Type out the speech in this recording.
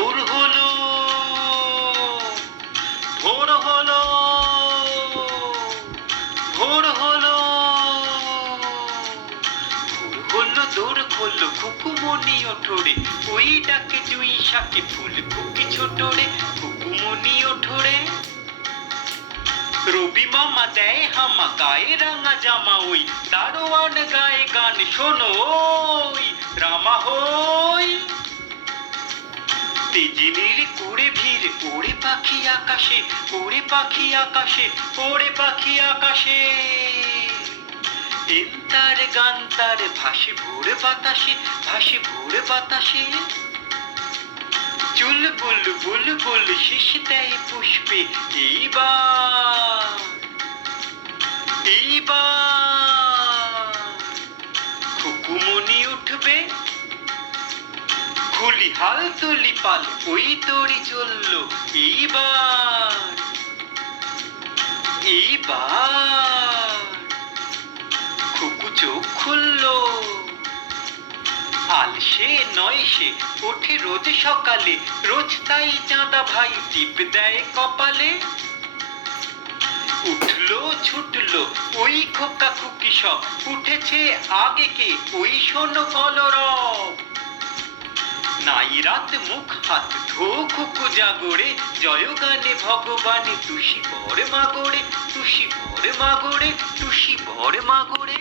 ভোর হলো, ভোর হলো, ভোর হলো, ভোর হলো, দৌড় খোলো খুকুমনি ওঠোরে, ওই ডাকে জুই শাকে ফুল খুকি ছোটরে, খুকুমনি ওঠোরে। রবি মামা দেয় হামা, গায়ে রাঙা জামা, ওই দারোয়ান গায়ে গান শোনো, ওই রামা হই। তেজিনীর করে ভিড়, ওরে পাখি আকাশে, ওরে পাখি আকাশে, ওরে পাখি আকাশে। এন্তার গান তার ভাসে ভোর বাতাসে, ভাসে ভোর বাতাসে। চুল বুল বুল বুল শিশ দেয় পুষ্পে, এইবার এইবার খুকুমনি উঠবে। খুলি হাল তুলি পাল, ওই দড়ি চললো, এইবার এইবার খুকু চোখ খুললো। আলসে নয় সে, ওঠে রোজ সকালে, রোজ তাই চাঁদা ভাই টিপ দেয় কপালে। উঠলো ছুটলো ওই খোকা খুকি সব, উঠেছে আগে কে ওই শোনো কলরব। নাই রাত মুখ হাত ধো খুকু জাগরে, জয় গানে ভগবানে তুষি বর মাগরে, তুষি বর মাগরে, তুষি বর মাগরে।